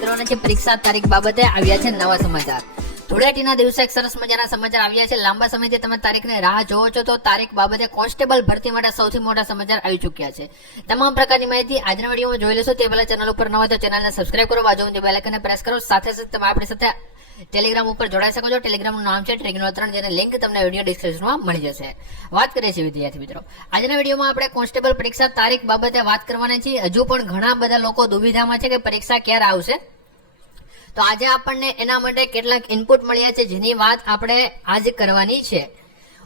છે પરીક્ષા તારીખ બાબતે આવ્યા છે નવા સમાચાર. ધૂળેટીના દિવસે એક સરસ મજાના સમાચાર આવ્યા છે. લાંબા સમયથી તમે તારીખને રાહ જોવો છો તો તારીખ બાબતે કોન્સ્ટેબલ ભરતી માટે સૌથી મોટા સમાચાર આવી ચૂક્યા છે. તમામ પ્રકારની માહિતી આજના વિડીયોમાં જોઈ લેશો. તે પહેલા ચેનલ ઉપર ન હોય તો ચેનલને સબસ્ક્રાઇબ કરો. બાજુ બેલ આઇકનને પ્રેસ કરો. સાથે સાથે તમે આપણી સાથે ટેલિગ્રામ ઉપર જોડાઈ શકો છો. ટેલિગ્રામનું નામ છે ટ્રેગનો ત્રણ જેની લિંક તમને વીડિયો ડિસ્ક્રિપ્શનમાં મળી જશે. વાત કરીએ છીએ વિદ્યાર્થી મિત્રો. આજના વિડીયોમાં આપણે કોન્સ્ટેબલ પરીક્ષા તારીખ બાબતે વાત કરવાની છીએ. હજુ પણ ઘણા બધા લોકો દુવિધામાં છે કે પરીક્ષા ક્યારે આવશે. તો આજે આપણને એના માટે કેટલાક ઇનપુટ મળ્યા છે જેની વાત આપણે આજ કરવાની છે.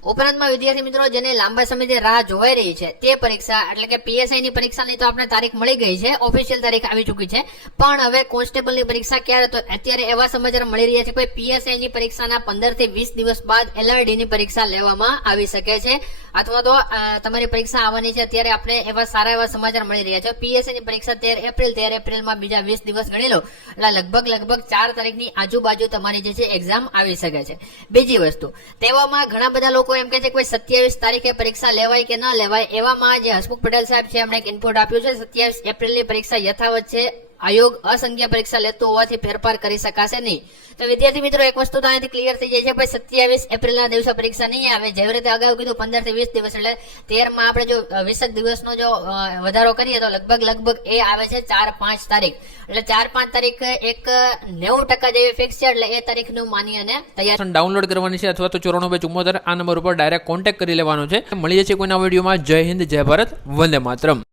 ઉપરાંતમાં વિદ્યાર્થી મિત્રો, જેને લાંબા સમયથી રાહ જોવાઈ રહી છે, તે પરીક્ષા, એટલે કે પીએસઆઈ ની પરીક્ષાની તો આપણે તારીખ મળી ગઈ છે ઓફિશિયલ તારીખ આવી ચૂકી છે. પણ હવે કોન્સ્ટેબલની પરીક્ષા ક્યારે? તો અત્યારે એવા સમાચાર મળી રહ્યા છે કે પીએસઆઈ ની પરીક્ષાના પંદરથી વીસ દિવસ બાદ એલઆરડી ની પરીક્ષા લેવામાં આવી શકે છે. અથવા તો તમારી પરીક્ષા આવવાની છે અત્યારે આપણે એવા સારા એવા સમાચાર મળી રહ્યા છે. પીએસઆઈ ની પરીક્ષા તેર એપ્રિલ, તેર એપ્રિલમાં બીજા વીસ દિવસ ગણી લો. એટલે લગભગ લગભગ ચાર તારીખની આજુબાજુ તમારી જે છે એક્ઝામ આવી શકે છે. બીજી વસ્તુ, તેવામાં ઘણા બધા લોકો એમ કહે છે કે સત્યાવીસ તારીખે પરીક્ષા લેવાય કે ન લેવાય, એવામાં જે હસમુખ પટેલ સાહેબ છે એમણે એક ઇનપુટ આપ્યું છે, સત્યાવીસ એપ્રિલની પરીક્ષા યથાવત છે. આયોગ અસંખ્ય પરીક્ષા લેતો હોવાથી ફેરફાર કરી શકાશે નહીં. તો વિદ્યાર્થી મિત્રો, એક વસ્તુ તો અહીંથી ક્લિયર થઈ જાય છે ભાઈ, સત્યાવીસ એપ્રિલના દિવસે પરીક્ષા નહીં આવે. જેવી રીતે અગાઉ કીધું પંદરથી વીસ દિવસ એટલે તેરમાં આપણે જો વીસ દિવસનો જો વધારો કરીએ તો લગભગ લગભગ એ આવે છે ચાર પાંચ તારીખ. એટલે ચાર પાંચ તારીખ એક નેવું ટકા જેવી ફિક્સ છે એટલે એ તારીખનું માની અને તૈયાર ડાઉનલોડ કરવાની છે અથવા તો ચોરાણું બે ચુમ્મોતેર આ નંબર ઉપર ડાયરેક્ટ કોન્ટેક્ટ કરી લેવાનો છે. મળીએ છીએ કોઈના વિડીયોમાં. જય હિન્દ, જય ભારત, વંદે માતરમ.